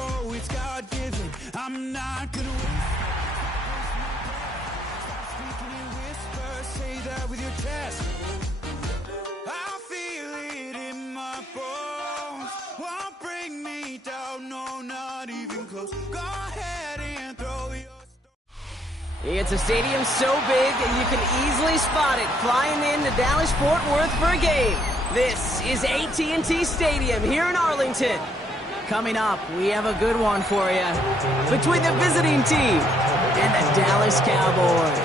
know it's God-given. I'm not gonna stop speaking in whispers. Say that with your chest. I feel it in my bones. Won't bring me down, no, not even close. Go ahead and throw your... It's a stadium so big you can easily spot it flying into Dallas-Fort Worth for a game. This is AT&T Stadium here in Arlington. Coming up, we have a good one for you between the visiting team and the Dallas Cowboys.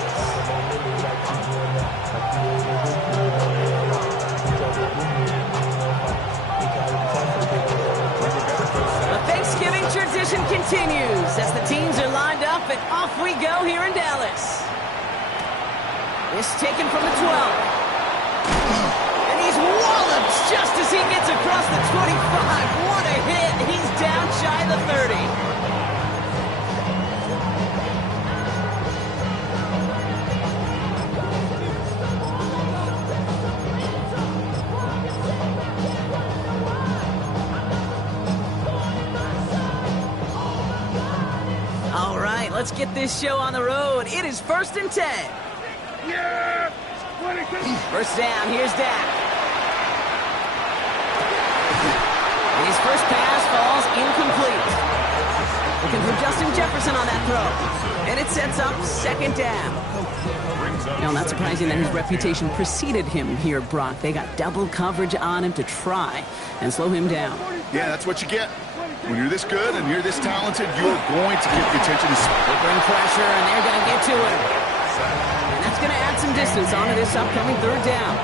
The Thanksgiving tradition continues as the teams are lined up and off we go here in Dallas. This taken from the 12. And he's walloped just as he gets across the 25. What a hit. He's down shy of the 30. All right, let's get this show on the road. It is 1st and 10. Yeah! First down, here's Dak. His first pass falls incomplete. Looking for Justin Jefferson on that throw. And it sets up 2nd down. Now, not surprising that his reputation preceded him here, Brock. They got double coverage on him to try and slow him down. Yeah, that's what you get. When you're this good and you're this talented, you're going to get the attention. They bring pressure, and they're going to get to him. And that's going to add some distance onto this upcoming 3rd down.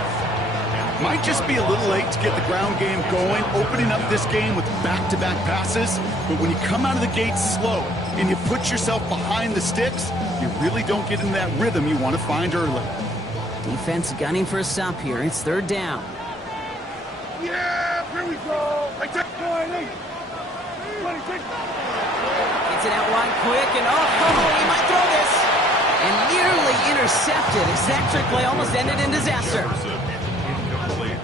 Might just be a little late to get the ground game going, opening up this game with back-to-back passes. But when you come out of the gate slow and you put yourself behind the sticks, you really don't get into that rhythm you want to find early. Defense gunning for a stop here. It's 3rd down. Yeah, here we go. Gets it out wide quick, and he might throw this. And nearly intercepted as that trick play almost ended in disaster.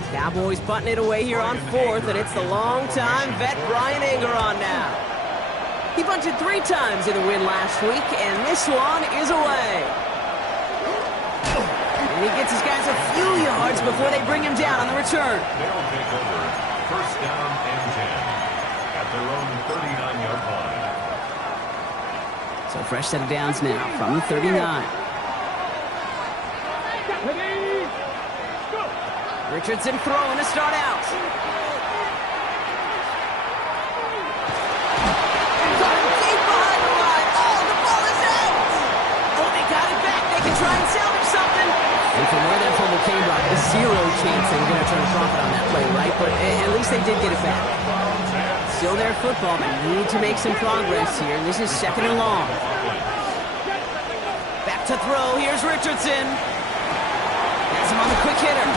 Cowboys putting it away here on 4th, and it's the long-time vet Brian Anger on now. He bunted 3 times in the win last week, and this one is away. And he gets his guys a few yards before they bring him down on the return. They'll take over 1st down and 10 at their own 39-yard line. So fresh set of downs now from the 39. Richardson throwing to start out. Deep behind the line. Oh, the ball is out. Oh, they got it back. They can try and salvage something. And from where that fumble came, Brock, there's 0 chance they were going to turn a profit on that play, right? But at least they did get it back. Still their football, but need to make some progress here. This is 2nd and long. Back to throw. Here's Richardson. Has him on the quick hitter.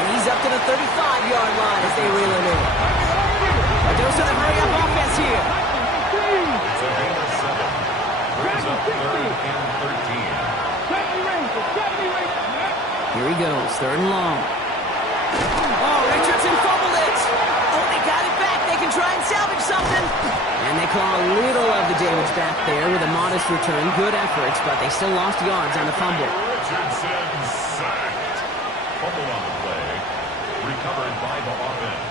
And he's up to the 35-yard line as they reel him in. A dose of the hurry-up offense here. It's a gain of 7. Brings up 3rd and 13. Here he goes, 3rd and long. Oh, Richardson fumbled it. Oh, they got it back. They can try and salvage something. And they claw a little of the damage back there with a modest return. Good efforts, but they still lost yards on the fumble. Richardson sacked. Fumble on the play. Recovered by the offense.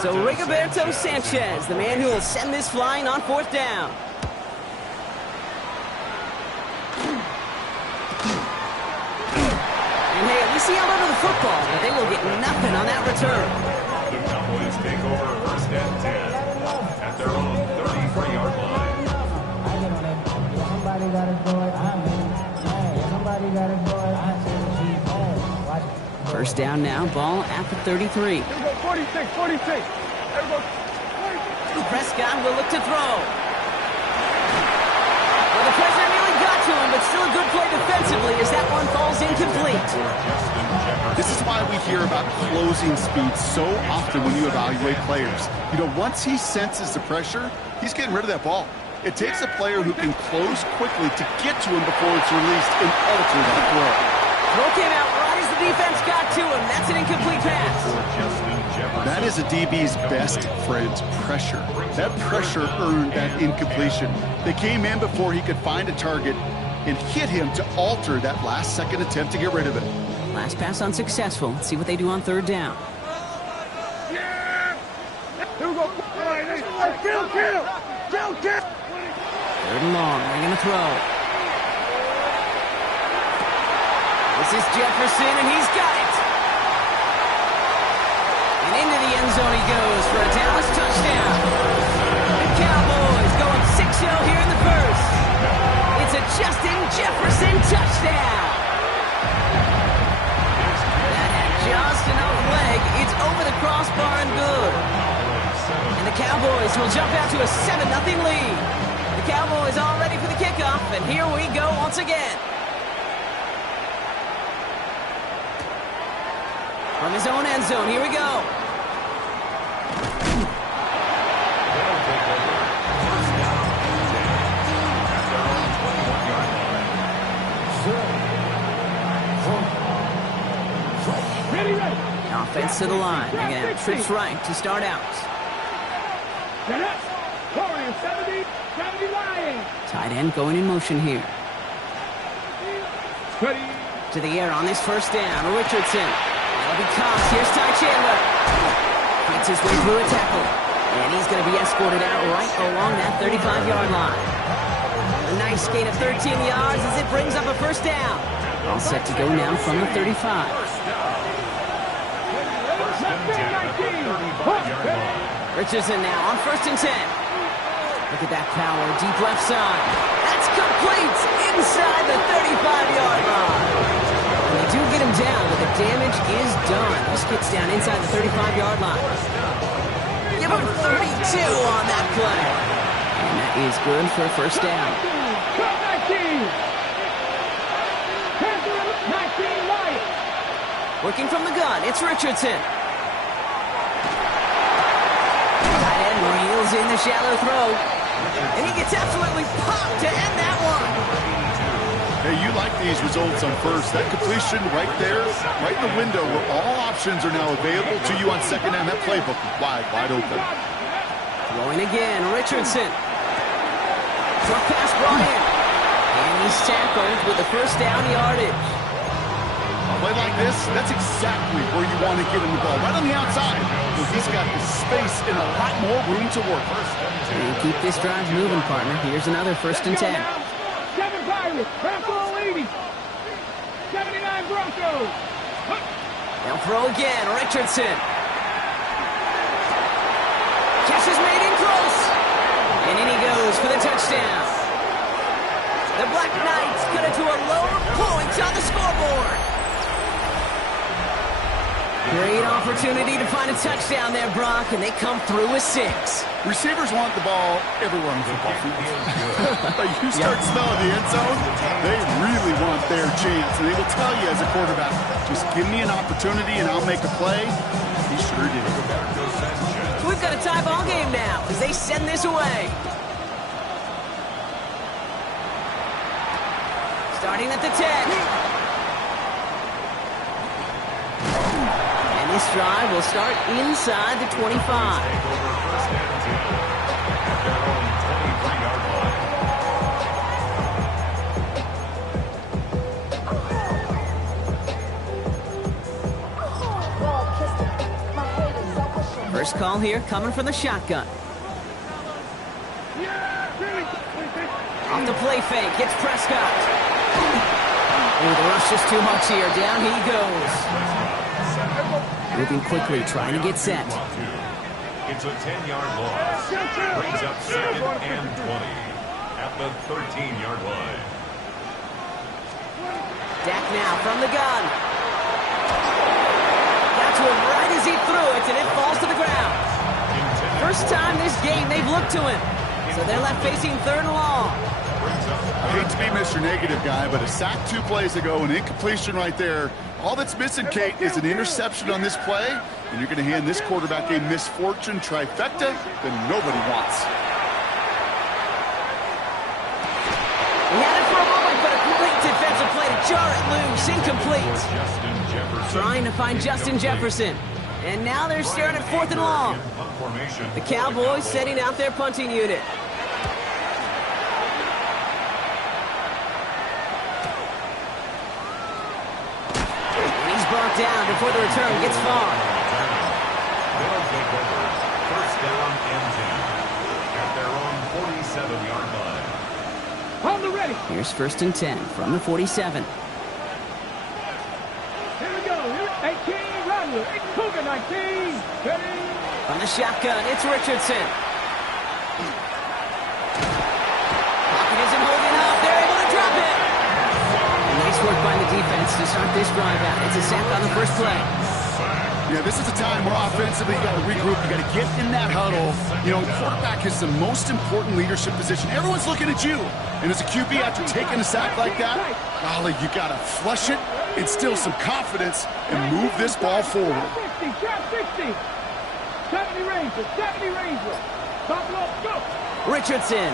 So Rigoberto Sanchez, the man who will send this flying on 4th down. And hey, at least he held onto the football, but they will get nothing on that return. The Cowboys take over 1st and 10 at their own 33-yard line. Somebody got to do it. Somebody got to do it. 1st down now, ball at the 33. 46. Prescott will look to throw. Well, the pressure nearly got to him, but still a good play defensively as that one falls incomplete. This is why we hear about closing speed so often when you evaluate players. You know, once he senses the pressure, he's getting rid of that ball. It takes a player who can close quickly to get to him before it's released and alter that throw. Throw came out right as the defense got to him. That's an incomplete pass. That is a DB's best friend, pressure. That pressure earned that incompletion. They came in before he could find a target and hit him to alter that last-second attempt to get rid of it. Last pass unsuccessful. Let's see what they do on third down. Third and long. They're going to throw. This is Jefferson, and he's got it. And into the end zone he goes for a Dallas touchdown. The Cowboys go up 6-0 here in the first. It's a Justin Jefferson touchdown. That had just enough leg. It's over the crossbar and good. And the Cowboys will jump out to a 7-0 lead. The Cowboys all ready for the kickoff, and here we go once again. From his own end zone, here we go. Offense to the line. They're going to have trips right to start out. Tight end going in motion here. To the air on this first down. Richardson. That'll be Cox. Here's Ty Chandler. Fights his way through a tackle. And he's going to be escorted out right along that 35-yard line. A nice gain of 13 yards as it brings up a first down. All set to go now from the 35. Richardson now on 1st and 10. Look at that power, deep left side. That's complete inside the 35-yard line. And they do get him down, but the damage is done. This gets down inside the 35-yard line. Give him 32 on that play. And that is good for a first down. Working from the gun, it's Richardson. Tight end reels in the shallow throw. And he gets absolutely popped to end that one. Hey, you like these results on first. That completion right there, right in the window where all options are now available to you on second down. That playbook is wide open. Throwing again, Richardson. Short pass brought in. And he's tackled with the first down yardage. A play like this, that's exactly where you want to get him the ball. Right on the outside. He's got the space and a lot more room to work. And keep this drive moving, partner. Here's another 1st and 10. 7 Pirates, Broncos 80. 79 Broncos. They'll throw again, Richardson. Catch is made in close. And in he goes for the touchdown. The Black Knights cut it to a lower point on the scoreboard. Great opportunity to find a touchdown there, Brock, and they come through with 6. Receivers want the ball everywhere on the football field. But you start smelling the end zone, they really want their chance. And they will tell you as a quarterback, just give me an opportunity and I'll make a play. He sure did. So we've got a tie ball game now as they send this away. Starting at the 10. This drive will start inside the 25. First call here coming from the shotgun. Off the play fake, it's Prescott. Oh, the rush is too much here. Down he goes. Moving quickly, trying to get set. It's a 10-yard loss. Brings up 2nd and 20 at the 13-yard line. Dak now from the gun. Got to him right as he threw it, and it falls to the ground. First time this game they've looked to him. So they're left facing 3rd and long. I hate to be Mr. Negative guy, but a sack 2 plays ago, an incompletion right there. All that's missing, Kate, is an interception on this play, and you're going to hand this quarterback a misfortune trifecta that nobody wants. Pass incomplete. Justin Jefferson. Trying to find Justin Jefferson. And now they're staring at 4th and long. The Cowboys setting out their punting unit. And he's brought down before the return gets far. They'll take over. First down and 10 at their own 47-yard line. On the ready. Here's 1st and 10 from the 47. Here we go. 18, Rodler. Cougar 19. Ready. On the shotgun, it's Richardson. Pocket isn't holding up. They're able to drop it. Nice work by the defense to start this drive out. It's a sack on the first play. Yeah, this is a time where offensively you got to regroup. You got to get in that huddle. You know, quarterback is the most important leadership position. Everyone's looking at you. And as a QB, after taking a sack like that, golly, you got to flush it, instill some confidence, and move this ball forward. 60, trap 60. 70 Ranger, 70 Ranger. Buffalo, go. Richardson.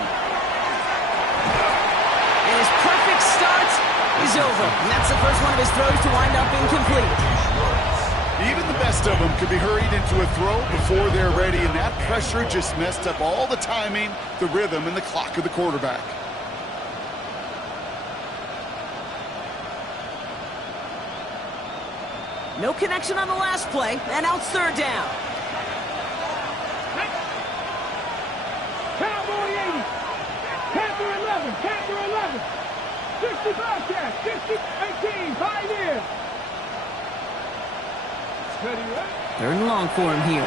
And his perfect start is over. And that's the first one of his throws to wind up incomplete. Even the best of them could be hurried into a throw before they're ready, and that pressure just messed up all the timing, the rhythm, and the clock of the quarterback. No connection on the last play, and now it's 3rd down. Cowboy 80. Panther 11. Panther 11. 60 Bobcat. 60, 18. 5 years. Ready, right? 3rd and long for him here.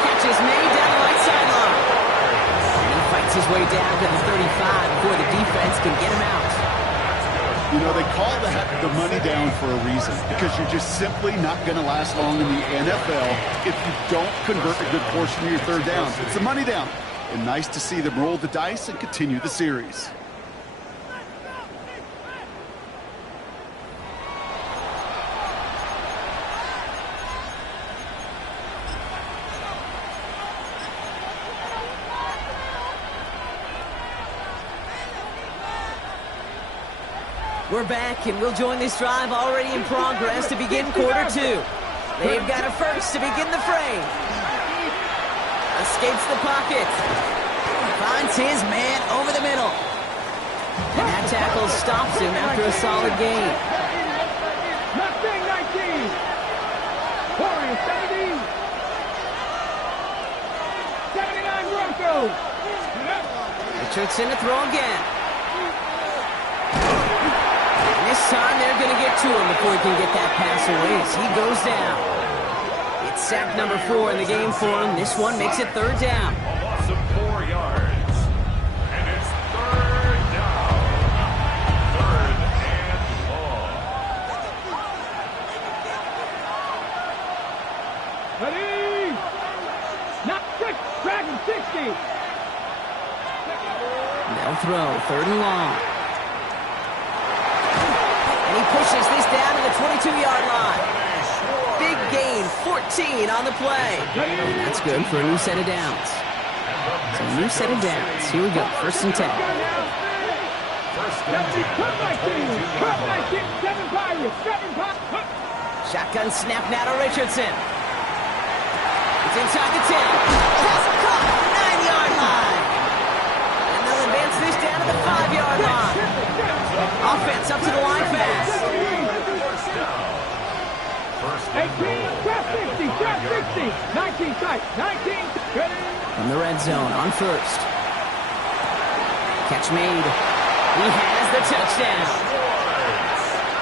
Catch is made down the right sideline. And he fights his way down to the 35 before the defense can get him out. You know, they call the money down for a reason, because you're just simply not going to last long in the NFL if you don't convert a good portion of your 3rd downs. It's the money down. And nice to see them roll the dice and continue the series. We're back, and we'll join this drive already in progress to begin quarter 2. They've got a first to begin the fray. Escapes the pocket. Finds his man over the middle. And that tackle stops him after a solid gain. Mustang 19. Warriors 70. 79 Broncos. Richardson to throw again. This time they're going to get to him before he can get that pass away as he goes down. It's sack number 4 in the game for him. This one makes it 3rd down. A loss of 4 yards. And it's 3rd down. 3rd and long. Ready. Not 6. Dragon 60. They'll throw 3rd and long. He pushes this down to the 22-yard line. Big gain, 14 on the play. That's good for a new set of downs. So a new set of downs. Here we go, 1st and 10. Shotgun snap now to Richardson. It's inside the 10. Pass caught at the 9-yard line. And they'll advance this down to the 5-yard line. Offense up to the line fast. 18, 60, 19 tight, 19, ready. From the red zone on 1st. Catch made. He has the touchdown.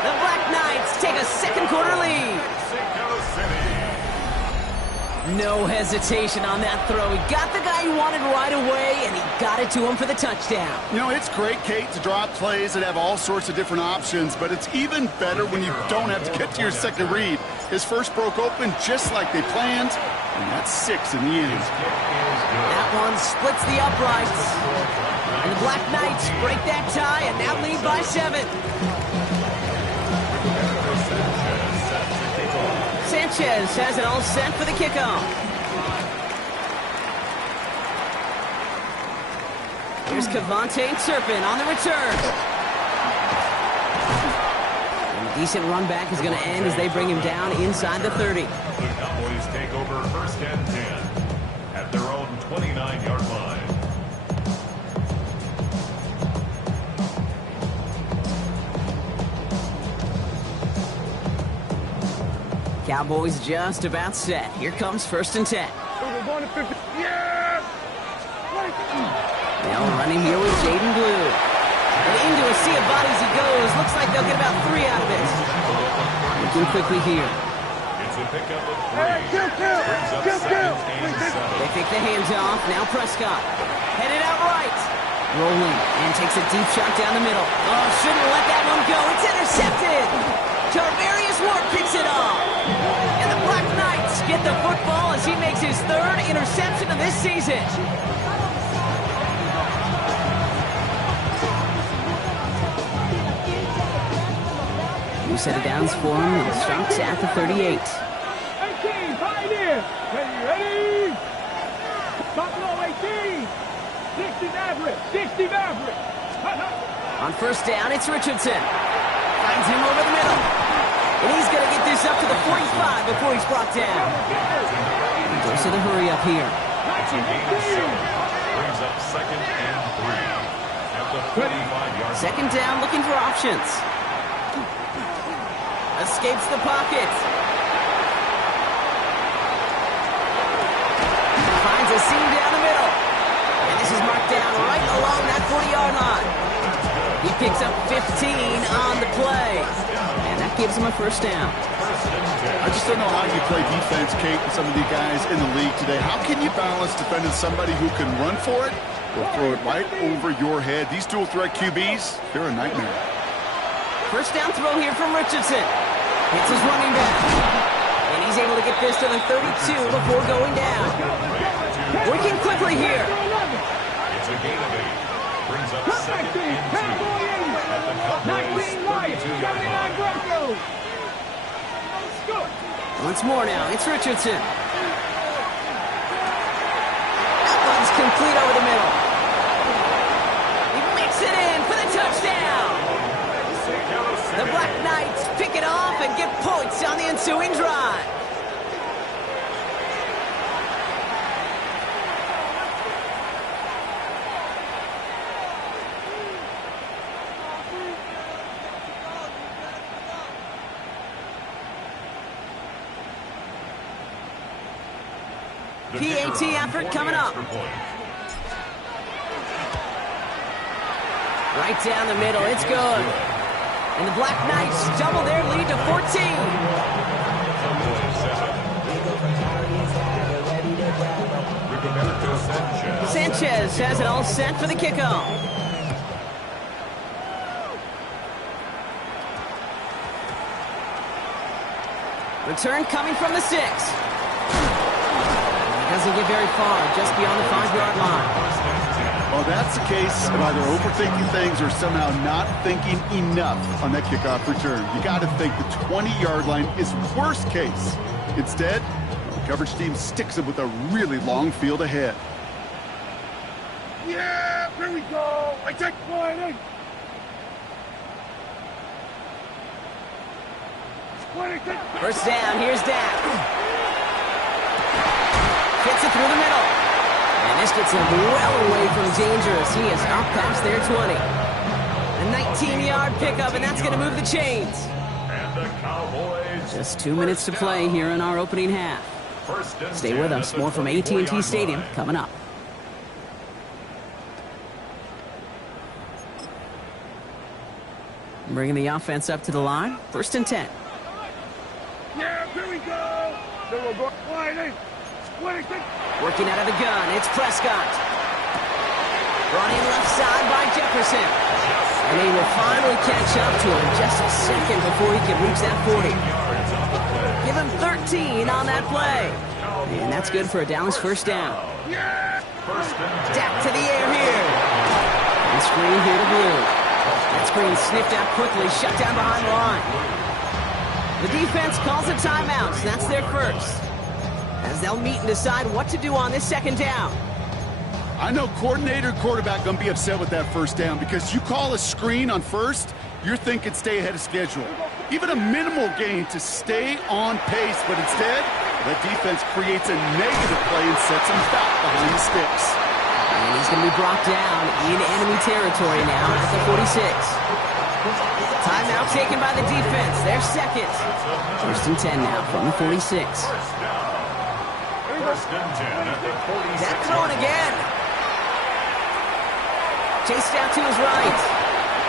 The Black Knights take a 2nd quarter lead. No hesitation on that throw. He got the guy he wanted right away, and he got it to him for the touchdown. You know, it's great, Kate, to draw up plays that have all sorts of different options, but it's even better when you don't have to get to your second read. His first broke open just like they planned, and that's 6 in the end. That one splits the uprights. And the Black Knights break that tie and now lead by 7. Sanchez has it all set for the kickoff. Here's Cavante Turpin on the return. Decent run back is going to end as they bring him down inside the 30. The Cowboys take over 1st and 10 at their own 29-yard line. Cowboys just about set. Here comes 1st and 10. We're going to 50. Yeah! Now running here with Jaden Blue. And into a sea of bodies he goes. Looks like they'll get about 3 out of it. Looking quickly here. It's a pickup of 3. Brings up 2nd and 7. They take the hands off. Now Prescott. Headed out right. Rolling. And takes a deep shot down the middle. Oh, shouldn't let that one go. It's intercepted. Tarvarius Ward picks it off. And the Black Knights get the football as he makes his 3rd interception of this season. New set of downs for him. It starts at the 38. 18, Pioneer. Ready? Buffalo 18. 60 Maverick. 60 Maverick. On 1st down, it's Richardson. Finds him over the middle. And he's going to get this up to the 45 before he's brought down. He goes to the hurry up here. It's a gain of 7. Brings up 2nd and 3 at the 45-yard line. 2nd down, looking for options. Escapes the pocket. Finds a seam down the middle. And this is marked down right along that 40-yard line. He picks up 15 on the play. And that gives him a 1st down. I just don't know how you play defense, Kate, with some of the guys in the league today. How can you balance defending somebody who can run for it or throw it right over your head? These dual threat QBs, they're a nightmare. 1st down throw here from Richardson. Hits his running back. And he's able to get this to the 32 before going down. Working quickly here. It's a gain of 8. Brings up 2nd and 2 at the Cowboys 32-yard line. Once more now, it's Richardson. That one's complete over the middle. He makes it in for the touchdown. The Black Knights pick it off and get points on the ensuing drive. PAT effort coming up. Right down the middle, it's good. And the Black Knights double their lead to 14. Sanchez has it all set for the kickoff. Return coming from the 6. Doesn't get very far, just beyond the 5-yard line. Well, that's the case of either overthinking things or somehow not thinking enough on that kickoff return. You got to think the 20-yard line is worst case. Instead, the coverage team sticks him with a really long field ahead. Yeah, here we go. I take one in. 1st down, here's Dak. Gets it through the middle. And this gets him well away from dangerous. He is up past their 20. A 19-yard pickup, and that's going to move the chains. And the Cowboys. Just 2 minutes to play here in our opening half. Stay with us. More from AT&T Stadium coming up. Bringing the offense up to the line. 1st and 10. Yeah, here we go. Then we'll go wide in. Working out of the gun, it's Prescott. Brought in left side by Jefferson. And he will finally catch up to him just a second before he can reach that 40. Give him 13 on that play. And that's good for a Dallas 1st down. Dak to the air here. And screen here to Blue. That screen sniffed out quickly, shut down behind the line. The defense calls a timeout, so that's their 1st. As they'll meet and decide what to do on this 2nd down. I know coordinator and quarterback going to be upset with that 1st down because you call a screen on 1st, you're thinking stay ahead of schedule. even a minimal gain to stay on pace, but instead, the defense creates a negative play and sets him back behind the sticks. And he's going to be brought down in enemy territory now at the 46. Timeout taken by the defense. Their second. First and 10 now from the 46. First and 10 at the 46. That throwing again. Chased out to his right.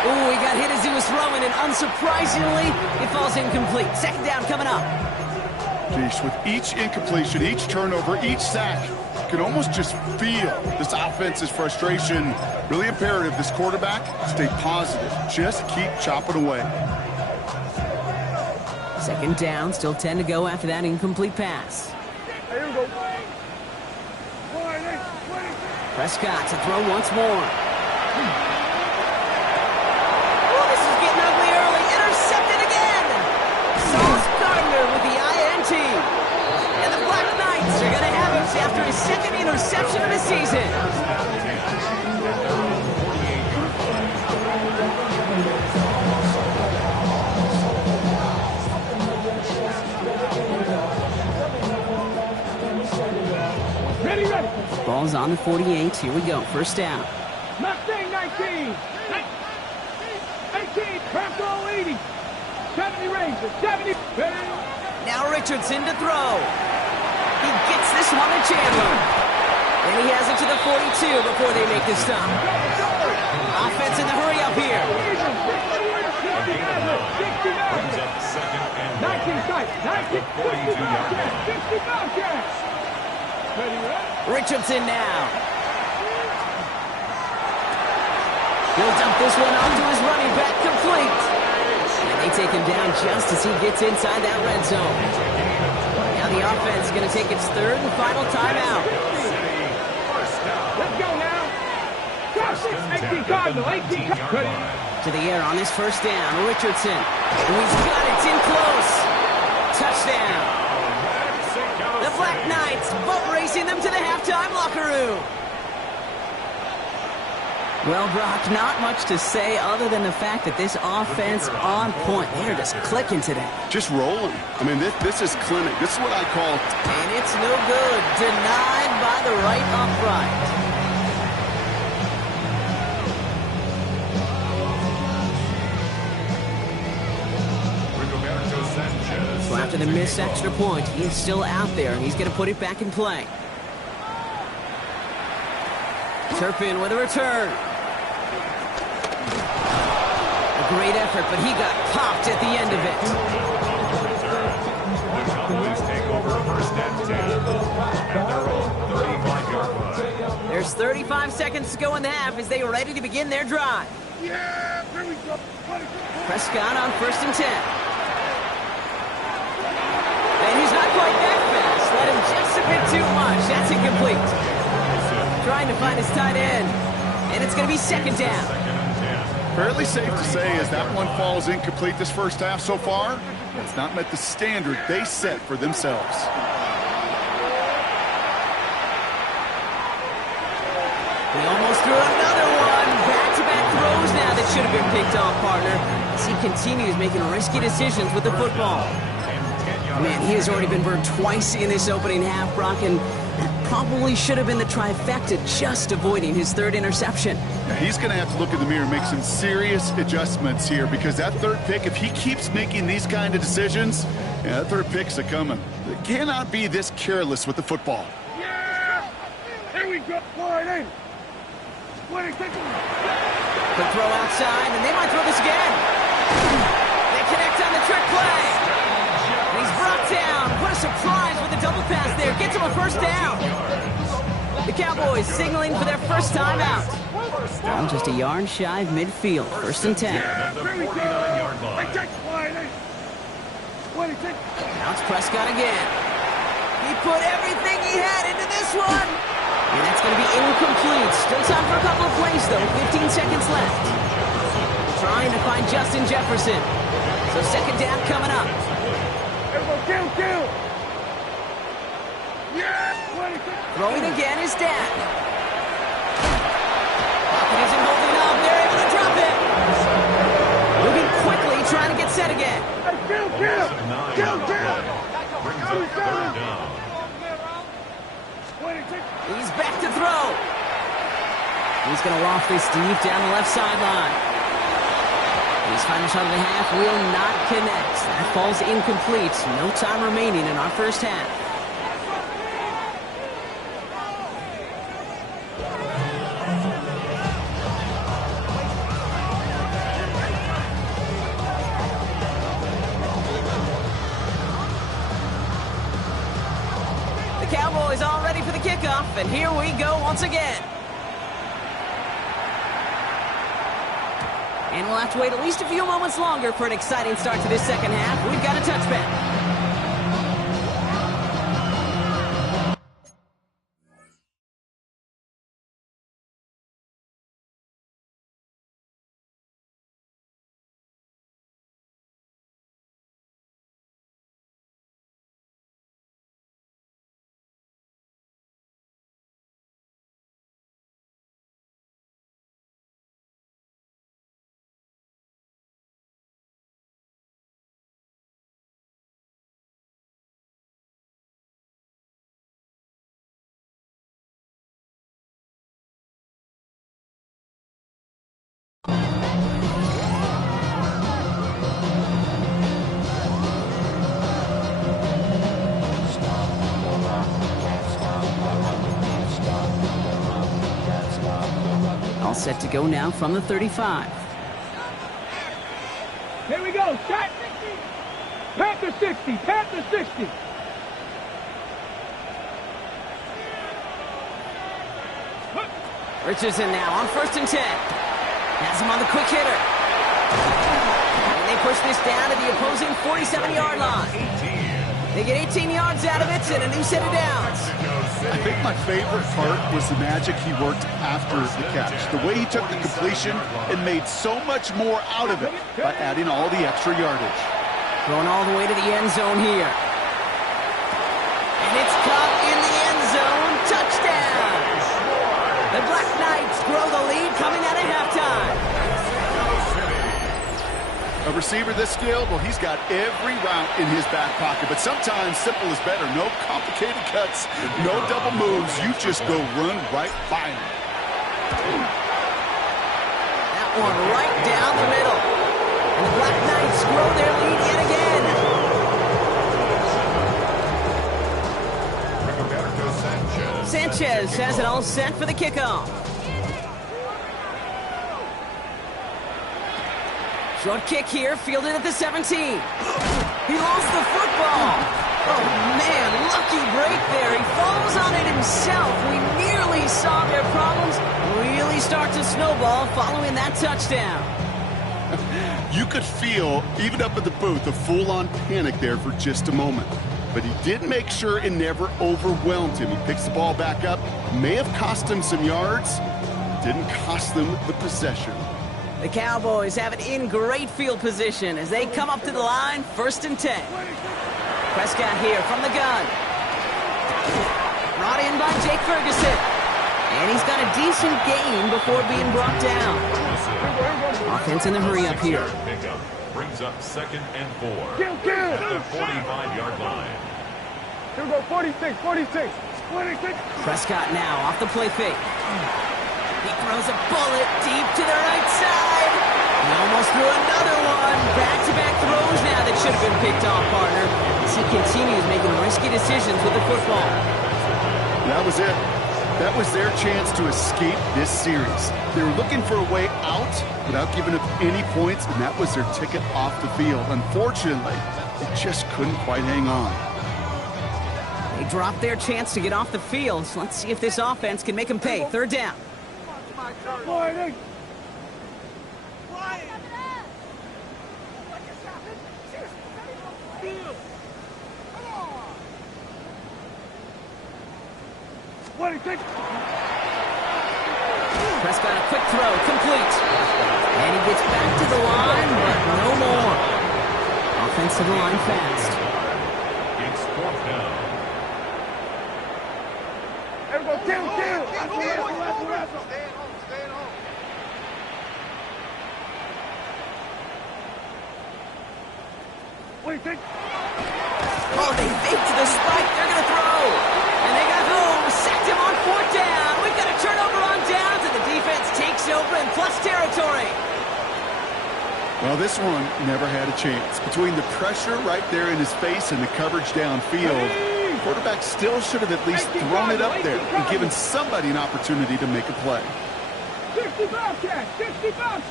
Ooh, he got hit as he was throwing, and unsurprisingly, it falls incomplete. Second down coming up. Jeez, with each incompletion, each turnover, each sack, you can almost just feel this offense's frustration. Really imperative, this quarterback, stay positive. Just keep chopping away. Second down, still 10 to go after that incomplete pass. Here we go. Prescott to throw once more. Oh, this is getting ugly early. Intercepted again. Sauce Gardner with the INT. And the Black Knights are going to have it after his second interception of the season. Ready, ready. Ball's on the 48. Here we go. First down. Mustang 19. 18. Purple 80. 70 Rangers. 70. Ready. Now Richardson to throw. He gets this one to Chandler. And he has it to the 42 before they make the stop. Offense in the hurry up here. Brings up second and 19 sight. 19. 42-yard line. 60 Bobcats. Ready, ready. Richardson now. He'll dump this one onto his running back, complete. And they take him down just as he gets inside that red zone. Now the offense is going to take its third and final timeout. Let's go now. 18 Cardinal. 18 Cardinal. To the air on this first down, Richardson. And he's got it, it's in close. Touchdown. The Black Knights boat racing them to the halftime locker room. Well, Brock, not much to say other than the fact that this offense on point. They're just clicking today. Just rolling. I mean, this is clinic. This is what I call... And it's no good. Denied by the right upright. So after the missed extra point, he is still out there, and he's going to put it back in play. Turpin with a return. A great effort, but he got popped at the end of it. The Cowboys take over first and 10 at their own 35-yard line. There's 35 seconds to go in the half as they are ready to begin their drive. Yeah, here we go. Prescott on first and 10. And he's not quite that fast. Let him just a bit too much. That's incomplete. Trying to find his tight end. And it's going to be second down. Fairly safe to say as that one falls incomplete this first half so far, it's not met the standard they set for themselves. He almost threw another one. Back-to-back throws now that should have been picked off, partner. As he continues making risky decisions with the football. Man, he has already been burned twice in this opening half, Brock, and that probably should have been the trifecta, just avoiding his third interception. Now, he's going to have to look in the mirror and make some serious adjustments here because that third pick, if he keeps making these kind of decisions, yeah, that third pick's a-coming. They cannot be this careless with the football. Yeah! Here we go. Wide in. 20 seconds. Quick throw outside, and they might throw this again. They connect on the trick play. And he's brought down. What a surprise with the double pass there. Gets him a first down. The Cowboys signaling for their first time out. Now just a yard shy of midfield. First and 10. At the 49-yard line. Now it's Prescott again. He put everything he had into this one. And that's going to be incomplete. Still time for a couple of plays, though. 15 seconds left. Trying to find Justin Jefferson. So second down coming up. Kill. Throwing again is Dan. Pocket isn't holding up. They're able to drop it. Moving quickly, trying to get set again. Hey, kill! Brings up third down. He's back to throw. He's going to loft this deep down the left sideline. His final shot of the half will not connect. That falls incomplete. No time remaining in our first half. The Cowboys all ready for the kickoff, and here we go once again. And we'll have to wait at least a few moments longer for an exciting start to this second half. We've got a touchback. All set to go now from the 35. Here we go, shot! Panther 60, Panther 60! Richardson now on 1st and 10. Has him on the quick hitter. And they push this down to the opposing 47-yard line. They get 18 yards out of it and a new set of downs. I think my favorite part was the magic he worked after the catch. The way he took the completion and made so much more out of it by adding all the extra yardage. Going all the way to the end zone here. And it's caught in the end zone. Touchdown! The Black Knights grow the lead coming out of halftime. A receiver this skilled, well, he's got every route in his back pocket, but sometimes simple is better. No complicated cuts, no double moves. You just go run right by him. That one right down the middle. And the Black Knights grow their lead yet again. Sanchez has it all set for the kickoff. Short kick here, fielded at the 17. He lost the football. Oh, man, lucky break there. He falls on it himself. We nearly saw their problems really start to snowball following that touchdown. You could feel, even up at the booth, a full-on panic there for just a moment. But he did make sure it never overwhelmed him. He picks the ball back up. May have cost him some yards. Didn't cost them the possession. The Cowboys have it in great field position as they come up to the line, 1st and 10. Prescott here from the gun. Brought in by Jake Ferguson. And he's got a decent gain before being brought down. Offense in the hurry up here. Pickup brings up 2nd and 4 Kill! at the 45-yard line. Here we go, 46, 46, 26. Prescott now off the play fake. He throws a bullet deep to the right side. He almost threw another one. Back-to-back throws now that should have been picked off, partner, as he continues making risky decisions with the football. That was it. That was their chance to escape this series. They were looking for a way out without giving up any points, and that was their ticket off the field. Unfortunately, they just couldn't quite hang on. They dropped their chance to get off the field. So let's see if this offense can make them pay. 3rd down. Boy, Prescott, a quick throw, complete. And he gets back to the line, but no more. Offense to the line fast. It's 4th down. everybody, kill! Stay at home. What do you think? Oh, they faked the spike. They're going to throw. And they got home. Sacked him on 4th down. We've got a turnover on downs, and the defense takes over in plus territory. Well, this one never had a chance. Between the pressure right there in his face and the coverage downfield, quarterback still should have at least thrown it up there and given somebody an opportunity to make a play. 60 Bobcat, 60 bucks.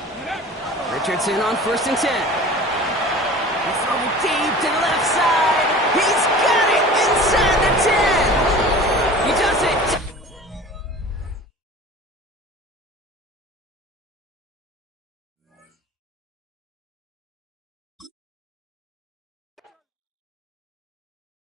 Richardson on 1st and 10. He's throwing deep to the left side. He's got it inside the 10.